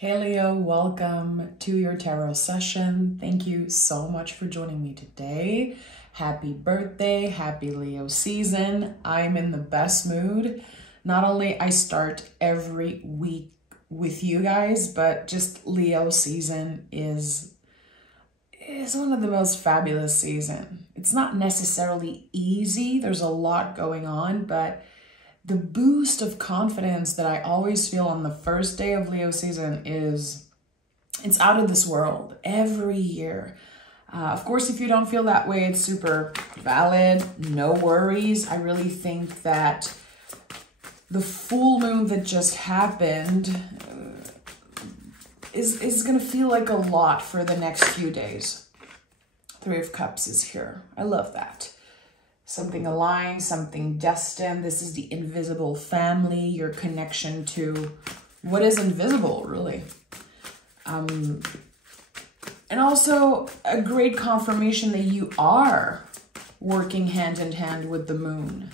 Hey Leo, welcome to your tarot session. Thank you so much for joining me today. Happy birthday, happy Leo season. I'm in the best mood. Not only I start every week with you guys, but just Leo season is one of the most fabulous season. It's not necessarily easy. There's a lot going on, but the boost of confidence that I always feel on the first day of Leo season it's out of this world every year. Of course, if you don't feel that way, it's super valid. No worries. I really think that the full moon that just happened is going to feel like a lot for the next few days. Three of Cups is here. I love that. Something aligned, something destined. This is the invisible family, your connection to what is invisible, really. And also a great confirmation that you are working hand in hand with the moon.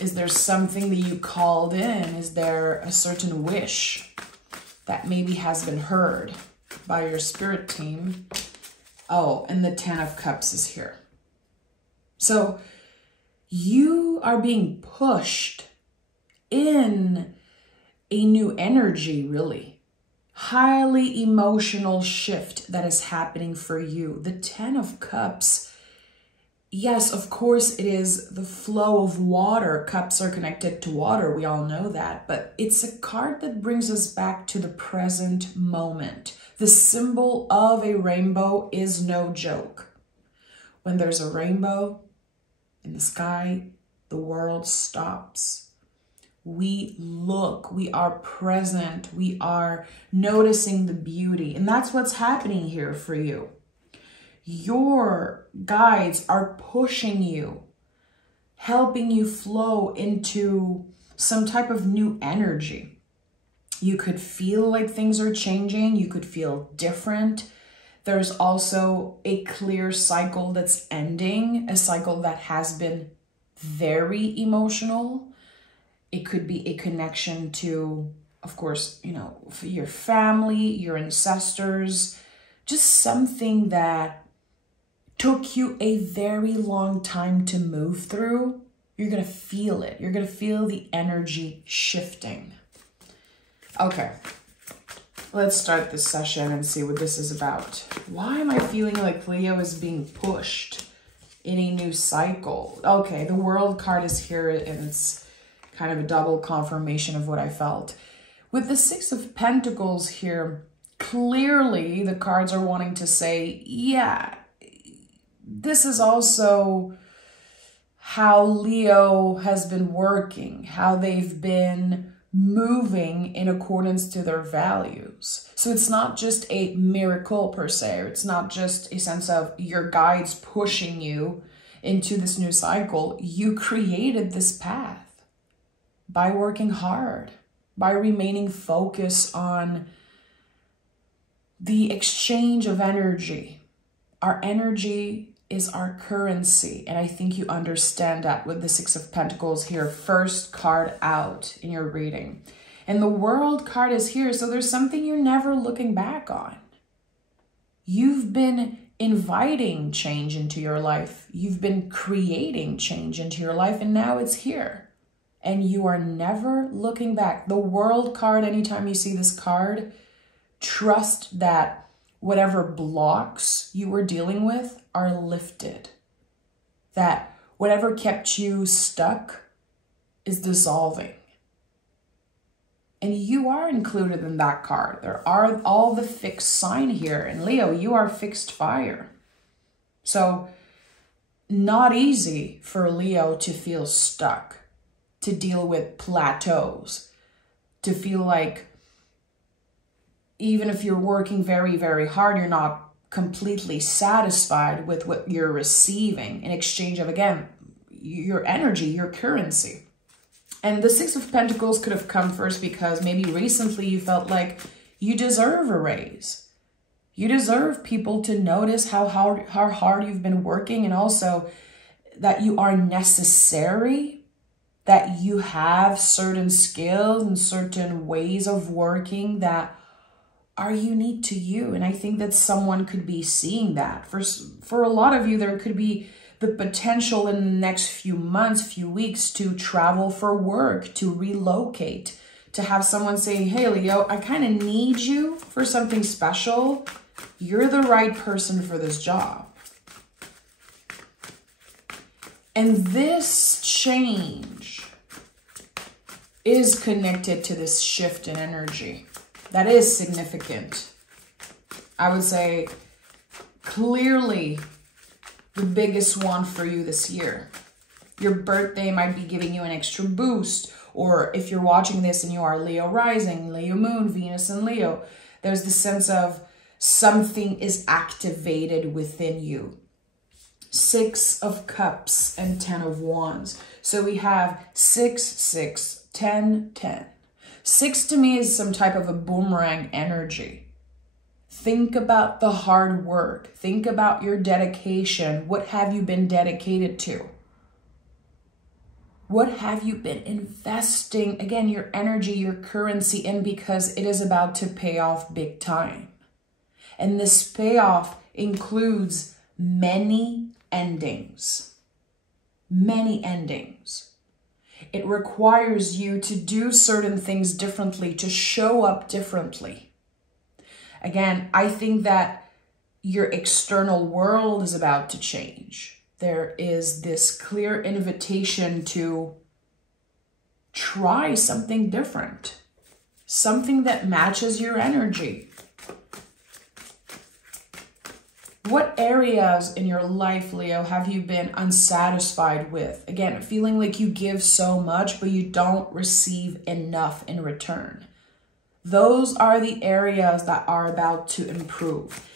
Is there something that you called in? Is there a certain wish that maybe has been heard by your spirit team? Oh, and the Ten of Cups is here. So you are being pushed in a new energy, really. Highly emotional shift that is happening for you. The Ten of Cups, yes, of course, it is the flow of water. Cups are connected to water. We all know that. But it's a card that brings us back to the present moment. The symbol of a rainbow is no joke. When there's a rainbow in the sky, the world stops. We look, we are present, we are noticing the beauty. And that's what's happening here for you. Your guides are pushing you, helping you flow into some type of new energy. You could feel like things are changing. You could feel different. There's also a clear cycle that's ending, a cycle that has been very emotional. It could be a connection to, of course, for your family, your ancestors, just something that took you a very long time to move through. You're going to feel it. You're going to feel the energy shifting. Okay. Let's start this session and see what this is about. Why am I feeling like Leo is being pushed in a new cycle? Okay, the World card is here and it's kind of a double confirmation of what I felt. With the Six of Pentacles here, clearly the cards are wanting to say, yeah, this is also how Leo has been working, how they've been moving in accordance to their values. So it's not just a miracle per se, or it's not just a sense of your guides pushing you into this new cycle. You created this path by working hard, by remaining focused on the exchange of energy. Our energy is our currency. And I think you understand that with the Six of Pentacles here, first card out in your reading. And the World card is here. So there's something you're never looking back on. You've been inviting change into your life. You've been creating change into your life. And now it's here. And you are never looking back. The World card, anytime you see this card, trust that whatever blocks you were dealing with are lifted. That whatever kept you stuck is dissolving. And you are included in that card. There are all the fixed sign here. And Leo, you are fixed fire. So not easy for Leo to feel stuck, to deal with plateaus, to feel like even if you're working very, very hard, you're not completely satisfied with what you're receiving in exchange of, again, your energy, your currency. And the Six of Pentacles could have come first because maybe recently you felt like you deserve a raise. You deserve people to notice how hard you've been working, and also that you are necessary, that you have certain skills and certain ways of working that are unique to you. And I think that someone could be seeing that. For a lot of you, there could be the potential in the next few months, few weeks to travel for work, to relocate, to have someone saying, hey, Leo, I kind of need you for something special. You're the right person for this job. And this change is connected to this shift in energy. That is significant. I would say clearly the biggest one for you this year. Your birthday might be giving you an extra boost. Or if you're watching this and you are Leo rising, Leo moon, Venus and Leo, there's the sense of something is activated within you. 6 of Cups and 10 of Wands. So we have 6, 6, 10, 10. 6 to me is some type of a boomerang energy. Think about the hard work. Think about your dedication. What have you been dedicated to? What have you been investing, again, your energy, your currency in, because it is about to pay off big time. And this payoff includes many endings. Many endings. It requires you to do certain things differently, to show up differently. Again, I think that your external world is about to change. There is this clear invitation to try something different, something that matches your energy. What areas in your life, Leo, have you been unsatisfied with? Again, feeling like you give so much, but you don't receive enough in return. Those are the areas that are about to improve.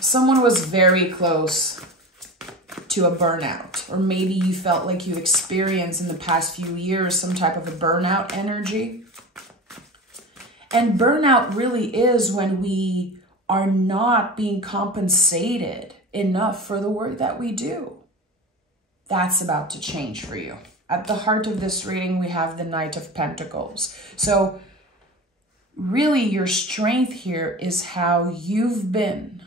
Someone was very close to a burnout, or maybe you felt like you experienced in the past few years some type of a burnout energy. And burnout really is when we are not being compensated enough for the work that we do. That's about to change for you. At the heart of this reading, we have the Knight of Pentacles. So really your strength here is how you've been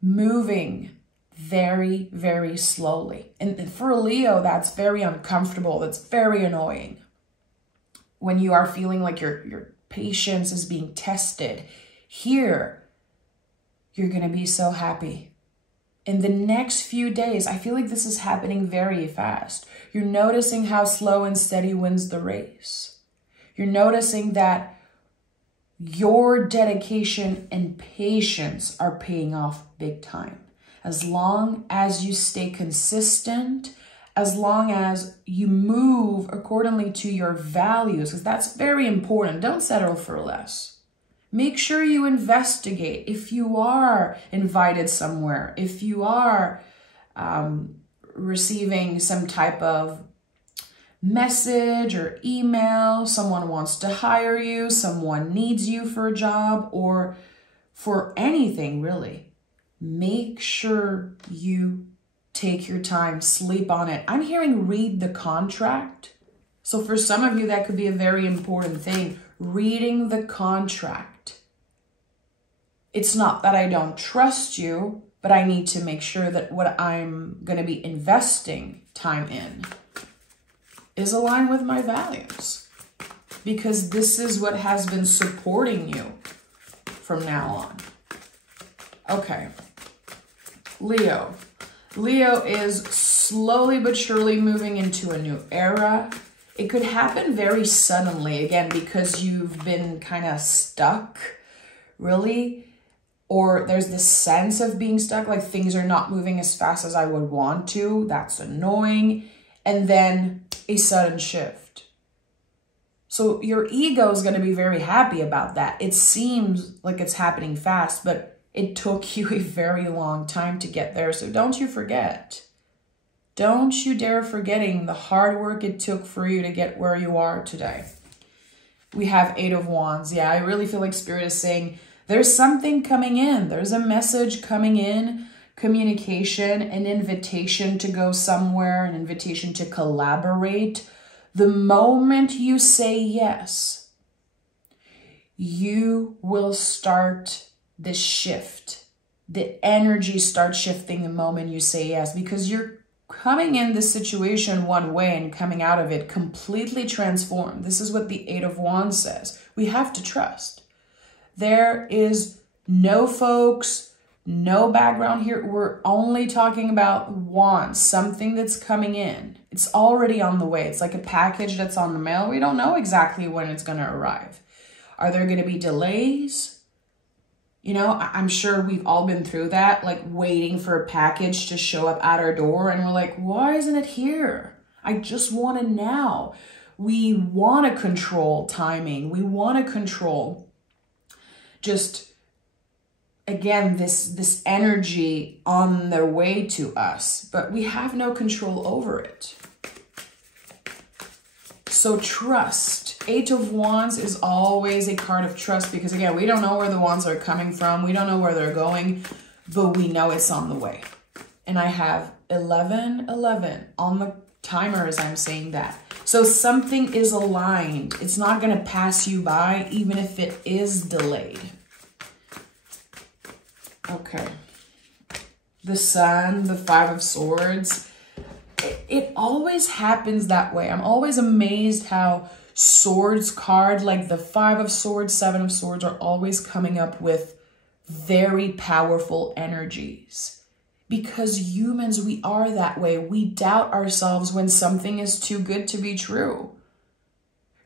moving very, very slowly. And for Leo, that's very uncomfortable. That's very annoying. When you are feeling like your patience is being tested, here, you're going to be so happy. In the next few days, I feel like this is happening very fast. You're noticing how slow and steady wins the race. You're noticing that your dedication and patience are paying off big time. As long as you stay consistent, as long as you move accordingly to your values, because that's very important. Don't settle for less. Make sure you investigate if you are invited somewhere, if you are receiving some type of message or email, someone wants to hire you, someone needs you for a job, or for anything really. Make sure you take your time, sleep on it. I'm hearing read the contract. So for some of you, that could be a very important thing. Reading the contract. It's not that I don't trust you, but I need to make sure that what I'm going to be investing time in is aligned with my values, because this is what has been supporting you from now on. Okay, Leo. Leo is slowly but surely moving into a new era. It could happen very suddenly, again, because you've been kind of stuck, really, or there's this sense of being stuck, like things are not moving as fast as I would want to. That's annoying. And then a sudden shift. So your ego is going to be very happy about that. It seems like it's happening fast, but it took you a very long time to get there. So don't you forget. Don't you dare forgetting the hard work it took for you to get where you are today. We have 8 of Wands. Yeah, I really feel like Spirit is saying there's something coming in. There's a message coming in. Communication, an invitation to go somewhere, an invitation to collaborate. The moment you say yes, you will start this shift. The energy starts shifting the moment you say yes, because you're coming in this situation one way and coming out of it completely transformed. This is what the Eight of Wands says. We have to trust. There is no folks, no background here. We're only talking about wands, something that's coming in. It's already on the way. It's like a package that's on the mail. We don't know exactly when it's going to arrive. Are there going to be delays? You know, I'm sure we've all been through that, like waiting for a package to show up at our door. And we're like, why isn't it here? I just want it now. We want to control timing. We want to control just, again, this energy on their way to us, but we have no control over it. So trust. Eight of Wands is always a card of trust because, again, we don't know where the wands are coming from. We don't know where they're going, but we know it's on the way. And I have 11:11 on the timer as I'm saying that. So something is aligned. It's not going to pass you by, even if it is delayed. Okay. The Sun, the Five of Swords. It always happens that way. I'm always amazed how swords card, like the Five of Swords, Seven of Swords, are always coming up with very powerful energies. Because humans, we are that way. We doubt ourselves when something is too good to be true.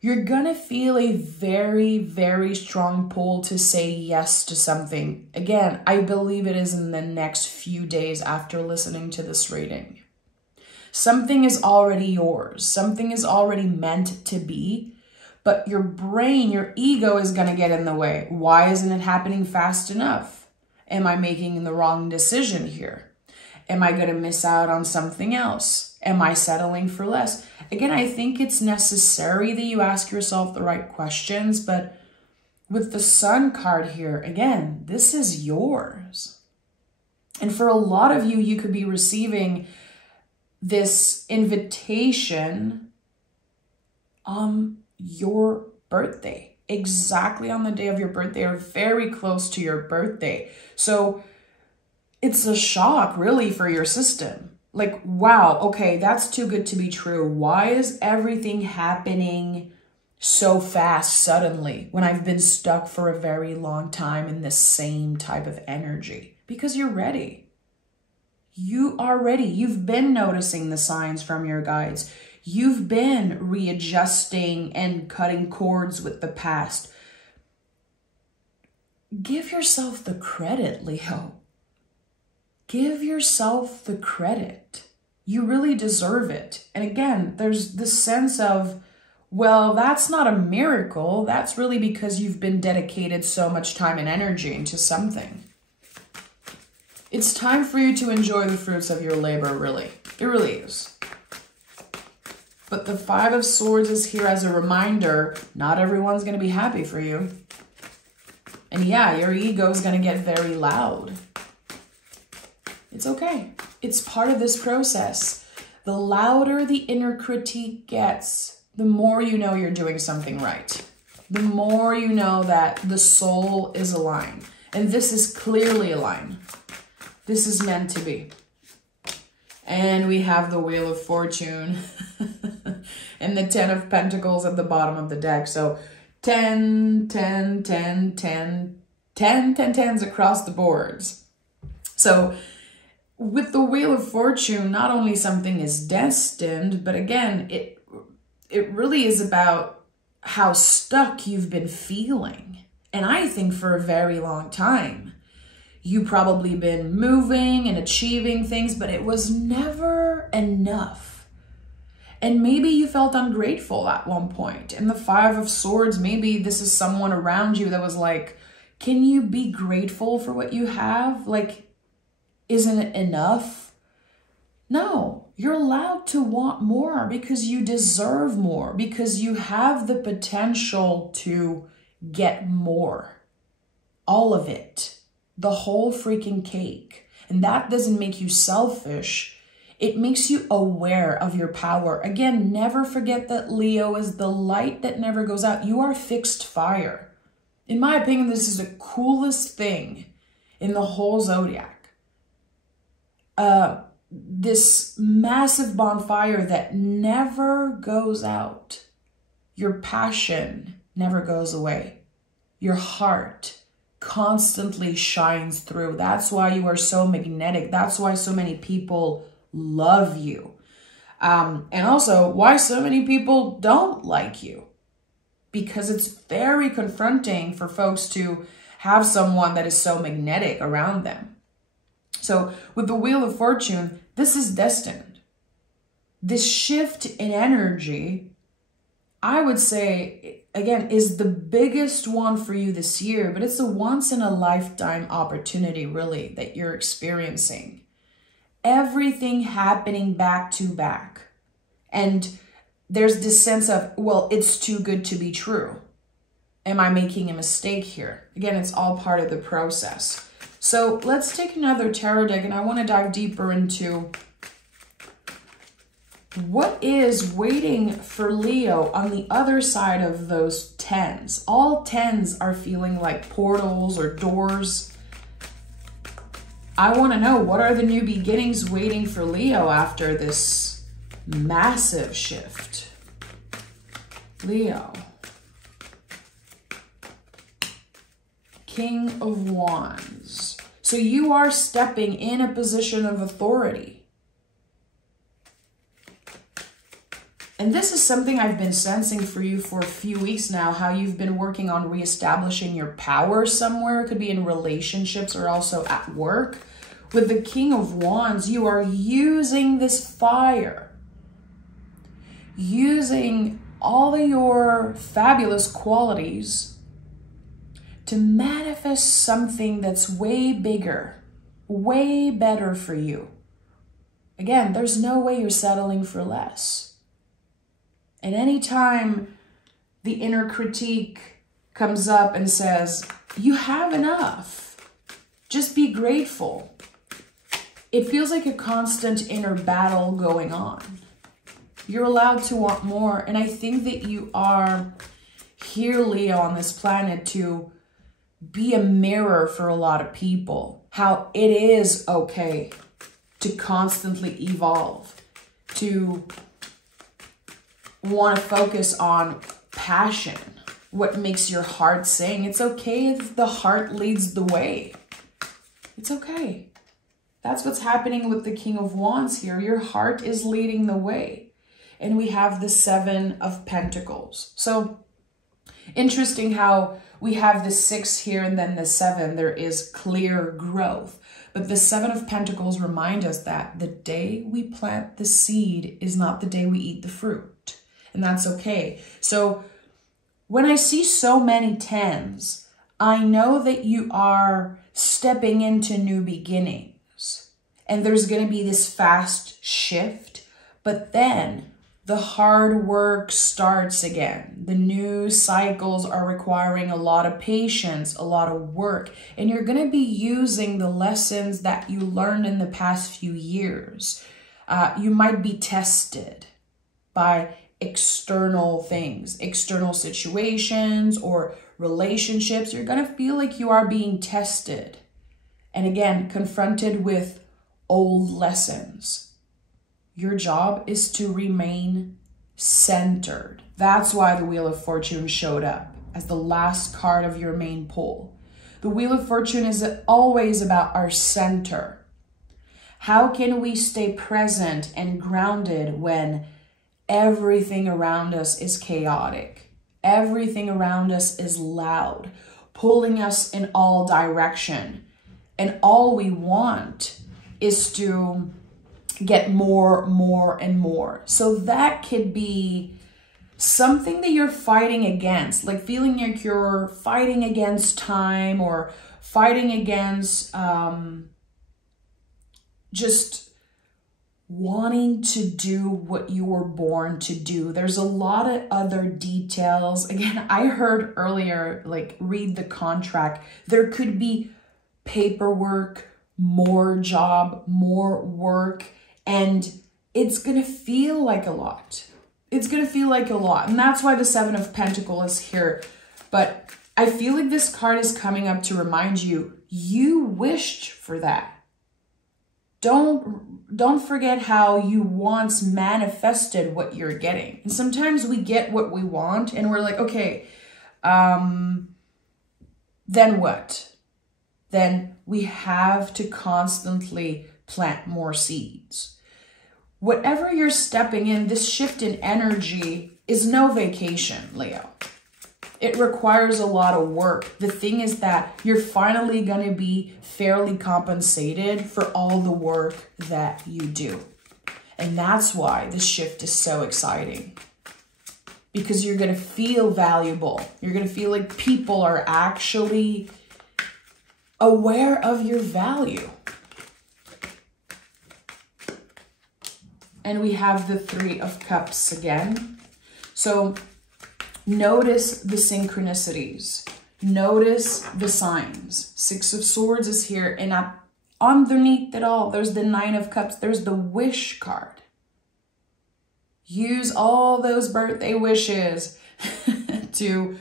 You're gonna feel a very, very strong pull to say yes to something. Again, I believe it is in the next few days after listening to this reading. Something is already yours. Something is already meant to be, but your brain, your ego is gonna get in the way. Why isn't it happening fast enough? Am I making the wrong decision here? Am I gonna miss out on something else? Am I settling for less? Again, I think it's necessary that you ask yourself the right questions, but with the Sun card here, again, this is yours. And for a lot of you, you could be receiving this invitation on your birthday, exactly on the day of your birthday or very close to your birthday. So it's a shock really for your system. Like, wow, okay, that's too good to be true. Why is everything happening so fast suddenly when I've been stuck for a very long time in this same type of energy? Because you're ready. You are ready. You've been noticing the signs from your guides. You've been readjusting and cutting cords with the past. Give yourself the credit, Leo. Give yourself the credit. You really deserve it. And again, there's this sense of, well, that's not a miracle. That's really because you've been dedicated so much time and energy into something. It's time for you to enjoy the fruits of your labor, really. It really is. But the Five of Swords is here as a reminder, not everyone's going to be happy for you. And yeah, your ego is going to get very loud. It's okay. It's part of this process. The louder the inner critique gets, the more you know you're doing something right. The more you know that the soul is aligned. And this is clearly aligned. This is meant to be. And we have the Wheel of Fortune and the 10 of Pentacles at the bottom of the deck. So 10, 10, 10, 10, 10, 10, 10s across the boards. So with the Wheel of Fortune, not only something is destined, but again, it really is about how stuck you've been feeling. And I think for a very long time. You probably been moving and achieving things, but it was never enough. And maybe you felt ungrateful at one point. And the Five of Swords, maybe this is someone around you that was like, can you be grateful for what you have? Like, isn't it enough? No, you're allowed to want more because you deserve more, because you have the potential to get more. All of it. The whole freaking cake. And that doesn't make you selfish. It makes you aware of your power. Again, never forget that Leo is the light that never goes out. You are fixed fire. In my opinion, this is the coolest thing in the whole zodiac. This massive bonfire that never goes out. Your passion never goes away. Your heart constantly shines through. That's why you are so magnetic. That's why so many people love you. And also why so many people don't like you. Because it's very confronting for folks to have someone that is so magnetic around them. So with the Wheel of Fortune, this is destined. This shift in energy, I would say, again, is the biggest one for you this year, but it's a once in a lifetime opportunity, really, that you're experiencing. Everything happening back to back. And there's this sense of, well, it's too good to be true. Am I making a mistake here? Again, it's all part of the process. So let's take another tarot deck, and I want to dive deeper into what is waiting for Leo on the other side of those 10s. All 10s are feeling like portals or doors. I want to know, what are the new beginnings waiting for Leo after this massive shift? Leo. King of Wands. So you are stepping in a position of authority. And this is something I've been sensing for you for a few weeks now, how you've been working on reestablishing your power somewhere. It could be in relationships or also at work. With the King of Wands, you are using this fire, using all of your fabulous qualities to manifest something that's way bigger, way better for you. Again, there's no way you're settling for less. And anytime the inner critique comes up and says, you have enough, just be grateful, it feels like a constant inner battle going on. You're allowed to want more. And I think that you are here, Leo, on this planet to be a mirror for a lot of people. How it is okay to constantly evolve, to want to focus on passion, what makes your heart sing. It's okay if the heart leads the way. It's okay. That's what's happening with the King of Wands here. Your heart is leading the way. And we have the Seven of Pentacles. So interesting how we have the 6 here and then the 7. There is clear growth. But the 7 of Pentacles remind us that the day we plant the seed is not the day we eat the fruit. And that's okay. So when I see so many 10s, I know that you are stepping into new beginnings. And there's going to be this fast shift. But then the hard work starts again. The new cycles are requiring a lot of patience, a lot of work. And you're going to be using the lessons that you learned in the past few years. You might be tested by external things, external situations or relationships. You're going to feel like you are being tested. And again, confronted with old lessons. Your job is to remain centered. That's why the Wheel of Fortune showed up as the last card of your main pull. The Wheel of Fortune is always about our center. How can we stay present and grounded when everything around us is chaotic? Everything around us is loud, pulling us in all directions. And all we want is to get more, and more. So that could be something that you're fighting against, like feeling like you're fighting against time or fighting against just wanting to do what you were born to do. There's a lot of other details. Again, I heard earlier, like, read the contract. There could be paperwork, more job, more work, and it's going to feel like a lot. It's going to feel like a lot. And that's why the 7 of Pentacles is here. But I feel like this card is coming up to remind you, you wished for that. Don't forget how you once manifested what you're getting. And sometimes we get what we want and we're like, okay, then what? Then we have to constantly plant more seeds. Whatever you're stepping in, this shift in energy is no vacation, Leo. It requires a lot of work. The thing is that you're finally going to be fairly compensated for all the work that you do. And that's why this shift is so exciting. Because you're going to feel valuable. You're going to feel like people are actually aware of your value. And we have the Three of Cups again. So notice the synchronicities. Notice the signs. Six of Swords is here. And underneath it all, there's the Nine of Cups. There's the wish card. Use all those birthday wishes to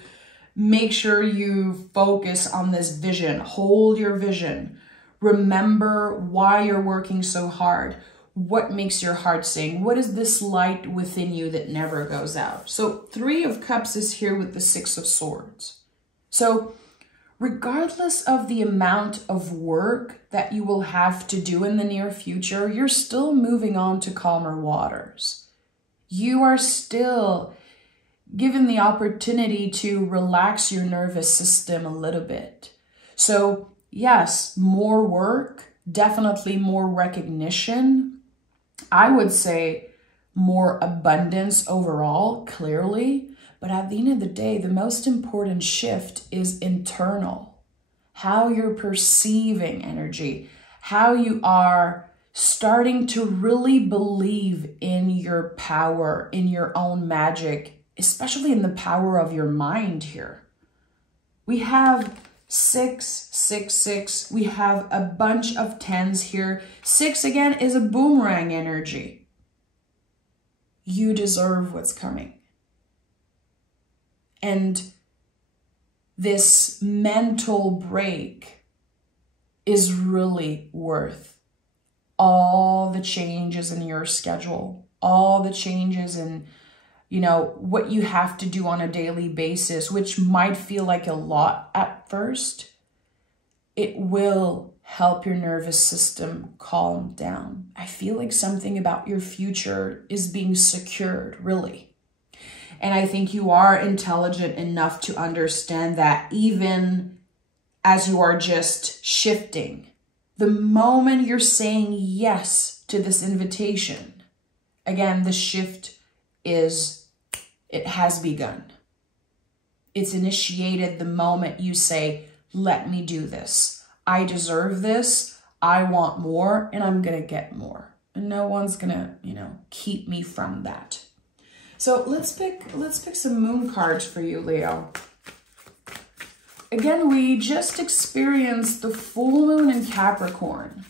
make sure you focus on this vision. Hold your vision. Remember why you're working so hard. What makes your heart sing? What is this light within you that never goes out? So Three of Cups is here with the Six of Swords. So regardless of the amount of work that you will have to do in the near future, you're still moving on to calmer waters. You are still given the opportunity to relax your nervous system a little bit. So yes, more work, definitely more recognition. I would say more abundance overall, clearly. But at the end of the day, the most important shift is internal. How you're perceiving energy, how you are starting to really believe in your power, in your own magic, especially in the power of your mind here. We have 6, 6, 6. We have a bunch of 10s here. 6 again is a boomerang energy. You deserve what's coming. And this mental break is really worth all the changes in your schedule, all the changes in, what you have to do on a daily basis, which might feel like a lot at first. It will help your nervous system calm down. I feel like something about your future is being secured, really. And I think you are intelligent enough to understand that even as you are just shifting, the moment you're saying yes to this invitation, again, the shift it has begun. It's initiated the moment you say, let me do this. I deserve this. I want more and I'm going to get more. And no one's going to, keep me from that. So let's pick some moon cards for you, Leo. Again, we just experienced the full moon in Capricorn.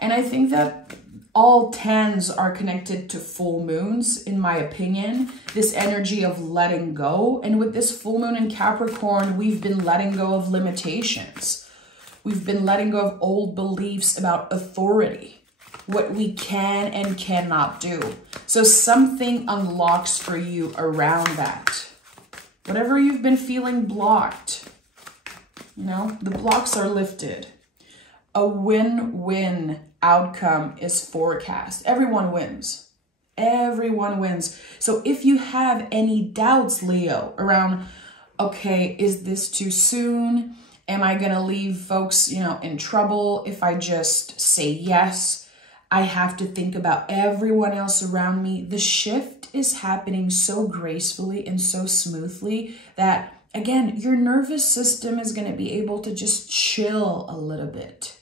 And I think that all 10s are connected to full moons, in my opinion. This energy of letting go. And with this full moon in Capricorn, we've been letting go of limitations. We've been letting go of old beliefs about authority, what we can and cannot do. So something unlocks for you around that. Whatever you've been feeling blocked, the blocks are lifted. A win-win outcome is forecast. Everyone wins. Everyone wins. So if you have any doubts, Leo, around, okay, is this too soon? Am I going to leave folks, in trouble if I just say yes? I have to think about everyone else around me. The shift is happening so gracefully and so smoothly that, again, your nervous system is going to be able to just chill a little bit.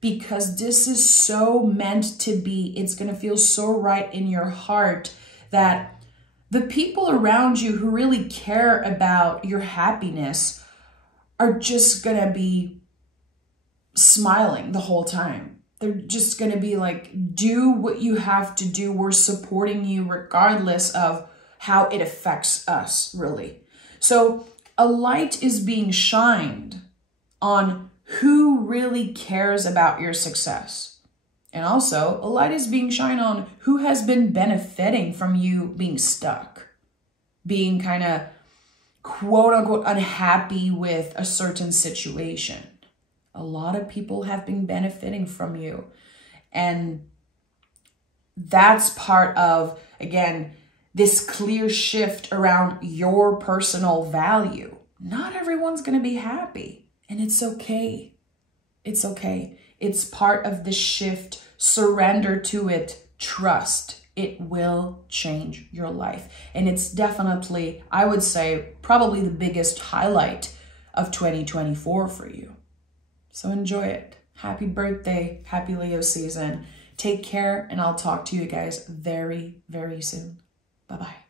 Because this is so meant to be. It's going to feel so right in your heart that the people around you who really care about your happiness are just going to be smiling the whole time. They're just going to be like, do what you have to do. We're supporting you regardless of how it affects us, really. So A light is being shined on who really cares about your success. And also, a light is being shined on who has been benefiting from you being stuck, being kind of quote unquote unhappy with a certain situation. A lot of people have been benefiting from you. And that's part of, again, this clear shift around your personal value. Not everyone's going to be happy, and it's okay. It's okay. It's part of the shift. Surrender to it. Trust. It will change your life. And it's definitely, I would say, probably the biggest highlight of 2024 for you. So enjoy it. Happy birthday. Happy Leo season. Take care, and I'll talk to you guys very, very soon. Bye-bye.